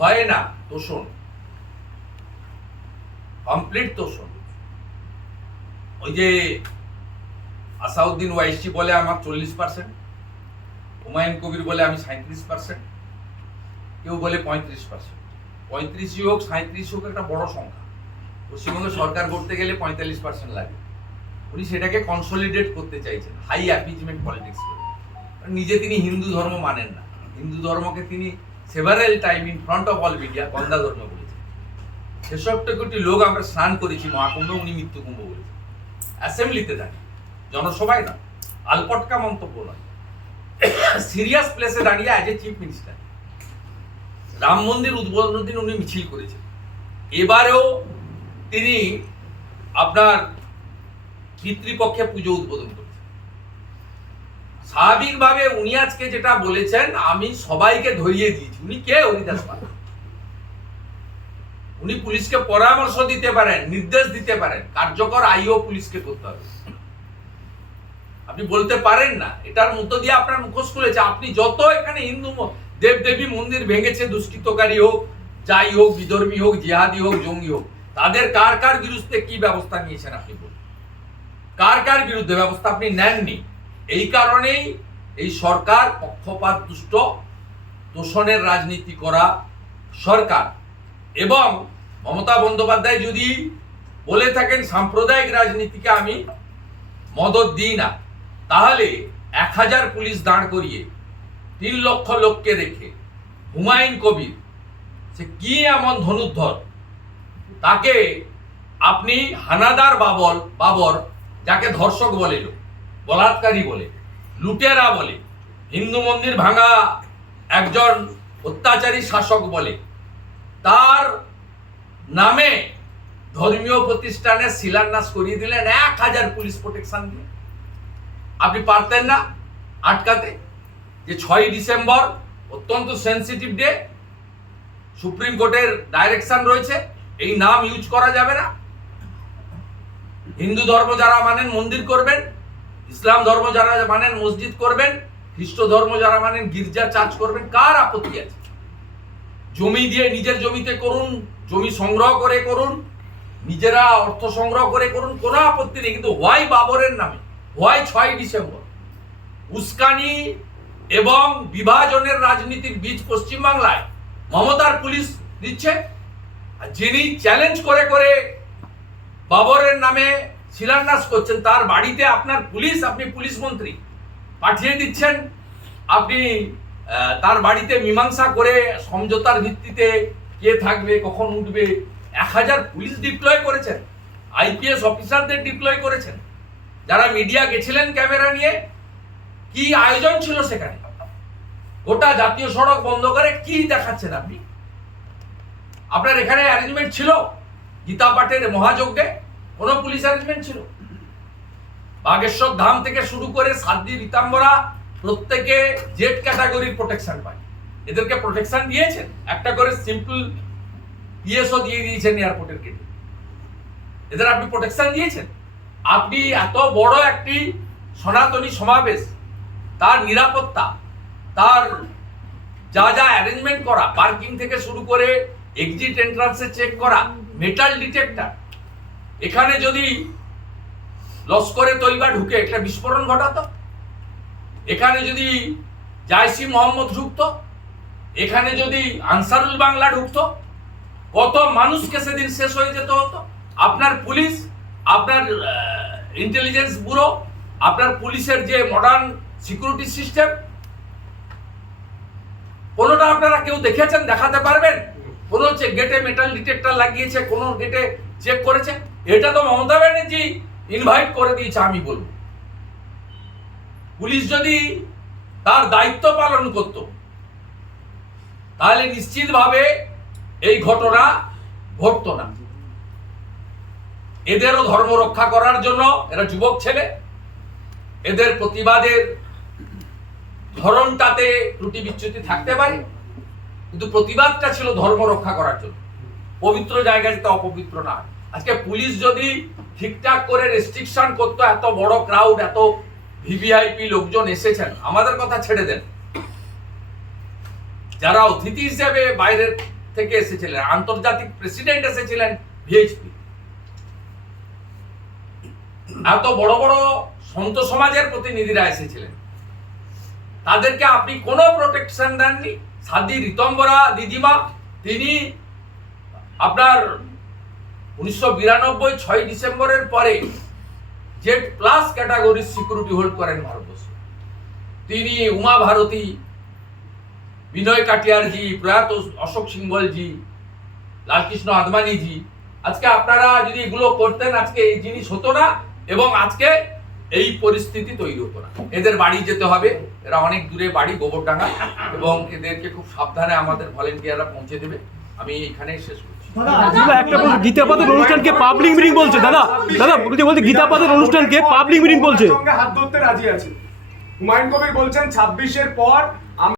ভয় না, তোষণ, কমপ্লিট তোষণ। ওই যে আসাউদ্দিন ওয়াইসি বলে আমার 40%, হুমায়ুন কবির বলে আমি 37%, কেউ বলে 35%। 35 হোক 37 হোক একটা বড় সংখ্যা। পশ্চিমবঙ্গে সরকার করতে গেলে 45% লাগে। উনি সেটাকে কনসলিডেট করতে চাইছেন হাই অ্যাপিজমেন্ট পলিটিক্স করে। নিজে তিনি হিন্দু ধর্ম মানেন না, হিন্দু ধর্মকে তিনি several time in front of all media গন্ধা ধর্ম বলেছেন। 66 কোটি লোক আমরা স্নান করেছি মহাকুম্ভে, উনি মৃত্যু কুম্ভ বলেছেন। অ্যাসেম্বলিতে দাঁড়িয়ে, জনসভায় না, আলপটকা মন্তব্য নয়, সিরিয়াস প্লেসে দাঁড়িয়ে as a chief minister. Ram মন্দির উদ্বোধনের দিন উনি মিছিল করেছেন। এবারেও তিনি আপনার পিতৃপক্ষে পুজো উদ্বোধন করেছেন। স্বাভাবিকভাবে উনি আজকে যেটা বলেছেন, আমি সবাইকে ধরিয়ে দিয়েছি। উনি কে? হরিদাস পাল। উনি পুলিশকে পরামর্শ দিতে পারেন, নির্দেশ দিতে পারেন, কার্যকর আইও পুলিশকে করতে হবে। আপনি বলতে পারেন না, এটার মধ্য দিয়ে আপনার মুখোশ খুলেছে। আপনি যত এখানে হিন্দু দেবদেবী মন্দির ভেঙেছে, দুষ্কৃতকারী হোক, যাই হোক, বিধর্মী হোক, জিহাদি হোক, জঙ্গি হোক, তাদের কার কার বিরুদ্ধে কি ব্যবস্থা নিয়েছেন আপনি বলুন? কার কার বিরুদ্ধে ব্যবস্থা আপনি নেননি? এই কারণেই এই সরকার পক্ষপাত দুষ্ট, তোষণের রাজনীতি করা সরকার। এবং মমতা বন্দ্যোপাধ্যায় যদি বলে থাকেন সাম্প্রদায়িক রাজনীতিকে আমি মদত দিই না, তাহলে 1000 পুলিশ দাঁড় করিয়ে 3 লক্ষ লোককে রেখে হুমায়ুন কবির সে কি এমন ধনুর্ধর, তাকে আপনি হানাদার বাবর, যাকে ধর্ষক বলে, বলাৎকারী বলে, লুটেরা বলে, হিন্দু মন্দির ভাঙা একজন অত্যাচারী শাসক বলে, তার নামে ধর্মীয় প্রতিষ্ঠানে শিলান্যাস করিয়ে দিলেন 1000 পুলিশ প্রোটেকশন দিয়ে। আপনি পারতেন না আটকাতে? যে 6ই ডিসেম্বর অত্যন্ত সেন্সিটিভ ডে, সুপ্রিম কোর্টের ডাইরেকশন রয়েছে, এই নাম ইউজ করা যাবে না। হিন্দু ধর্ম যারা মানেন মন্দির করবেন, ইসলাম ধর্ম যারা মানেন মসজিদ করবেন, খ্রিস্ট ধর্ম যারা মানেন গির্জা চার্চ করবেন। কার আপত্তি আছে? জমি দিয়ে নিজের জমিতে করুন, জমি সংগ্রহ করে করুন, নিজেরা অর্থ সংগ্রহ করে করুন, কোনো আপত্তি নেই। কিন্তু হোয়াই বাবরের নামে, হোয়াই 6ই ডিসেম্বর? উস্কানি এবং বিভাজনের রাজনীতির বীজ পশ্চিমবাংলায় মমতার পুলিশ দিচ্ছে। যিনি চ্যালেঞ্জ করে করে বাবরের নামে শিলান্যাস করছেন, তার বাড়িতে আপনার পুলিশ, আপনি পুলিশ মন্ত্রী পাঠিয়ে দিচ্ছেন। আপনি তার বাড়িতে মীমাংসা করে সমঝোতার ভিত্তিতে কে থাকবে, কখন উঠবে, 1000 পুলিশ ডিপ্লয় করেছেন, আইপিএস অফিসারদের ডিপ্লয় করেছেন, যারা মিডিয়া গেছিলেন ক্যামেরা নিয়ে। কি আয়োজন ছিল সেখানে? গোটা জাতীয় সড়ক বন্ধ করে কি দেখাচ্ছেন আপনি? আপনার এখানে অ্যারেঞ্জমেন্ট ছিল? গীতা পাঠের মহাযজ্ঞে কোনো পুলিশ অ্যারেঞ্জমেন্ট ছিল? বাগেশ্বর ধাম থেকে শুরু করে সাদ্দি রীতাম্বরা প্রত্যেকে জেড ক্যাটাগরির প্রোটেকশন পায়। এদেরকে প্রোটেকশন দিয়েছেন? একটা করে সিম্পল পিএসও দিয়ে দিয়েছেন এয়ারপোর্টের গেটে। এদের আপনি প্রোটেকশন দিয়েছেন? আপনি এত বড় একটি সনাতনী সমাবেশ, তার নিরাপত্তা, তার যা যা অ্যারেঞ্জমেন্ট করা, পার্কিং থেকে শুরু করে এক্সিট এন্ট্রান্সে চেক করা, মেটাল ডিটেক্টর, এখানে যদি লস্করে তৈবা ঢুকে একটা বিস্ফোরণ ঘটাতো, এখানে যদি জাইসি মোহাম্মদ ঢুকতো, এখানে যদি আনসারুল বাংলা ঢুকতো, কত মানুষকে সেদিন শেষ হয়ে যেত হতো। আপনার পুলিশ, আপনার ইন্টেলিজেন্স ব্যুরো, আপনার পুলিশের যে মডার্ন সিকিউরিটি সিস্টেম, কোনোটা আপনারা কেউ দেখেছেন? দেখাতে পারবেন? কোন গেটে মেটাল ডিটেক্টর লাগিয়েছে, কোন গেটে চেক করেছে? এটা তো মমতা ব্যানার্জি ইনভাইট করে দিয়েছে। আমি বলবো, পুলিশ যদি তার দায়িত্ব পালন করত, তাহলে নিশ্চিতভাবে এই ঘটনা ঘটতো না। এদেরও ধর্ম রক্ষা করার জন্য, এরা যুবক ছেলে, এদের প্রতিবাদের ধরনটাতে ত্রুটি বিচ্যুতি থাকতে পারে, কিন্তু প্রতিবাদটা ছিল ধর্ম রক্ষা করার জন্য, পবিত্র জায়গায় যাতে অপবিত্র না হয়। আজকে পুলিশ যদি ঠিকঠাক করে রেস্ট্রিকশন করতো, এত বড় ক্রাউড, এত ভিভিআইপি লোকজন এসেছেন, আমাদের কথা ছেড়ে দেন, যারা অতিথি হিসেবে বাইরের থেকে এসেছিলেন, আন্তর্জাতিক প্রেসিডেন্ট এসেছিলেন ভিএইচপি। এত বড় বড় সন্ত সমাজের প্রতিনিধিরা এসেছিলেন, তাদেরকে আপনি কোনো প্রোটেকশন দেননি। সাদি ঋতম্বরা দিদিমা, তিনি আপনার 1992 6 ডিসেম্বরের পরে জেড প্লাস ক্যাটাগরির সিকিউরিটি হোল্ড করেন ভারতবর্ষে। তিনি উমা ভারতী, বিনয় কাটিয়ারজি, প্রয়াত অশোক সিংহলজি, লালকৃষ্ণ আদবানিজি, আজকে আপনারা যদি এগুলো করতেন, আজকে এই জিনিস হতো না এবং আজকে এই পরিস্থিতি তৈরি হতো না। এদের বাড়ি যেতে হবে, এরা অনেক দূরে বাড়ি, গোবরডাঙ্গা, এবং এদেরকে খুব সাবধানে আমাদের ভলেন্টিয়াররা পৌঁছে দেবে। আমি এখানেই শেষ করছি। একটা গীতাপাতের অনুষ্ঠানকে পাবলিক মিটিং বলছে দাদা, বলছে গীতাপাতের অনুষ্ঠানকে পাবলিক মিটিং বলছে। সঙ্গে হাত ধরতে রাজি আছে। হুমায়ুন কবির বলছেন 26-এর পর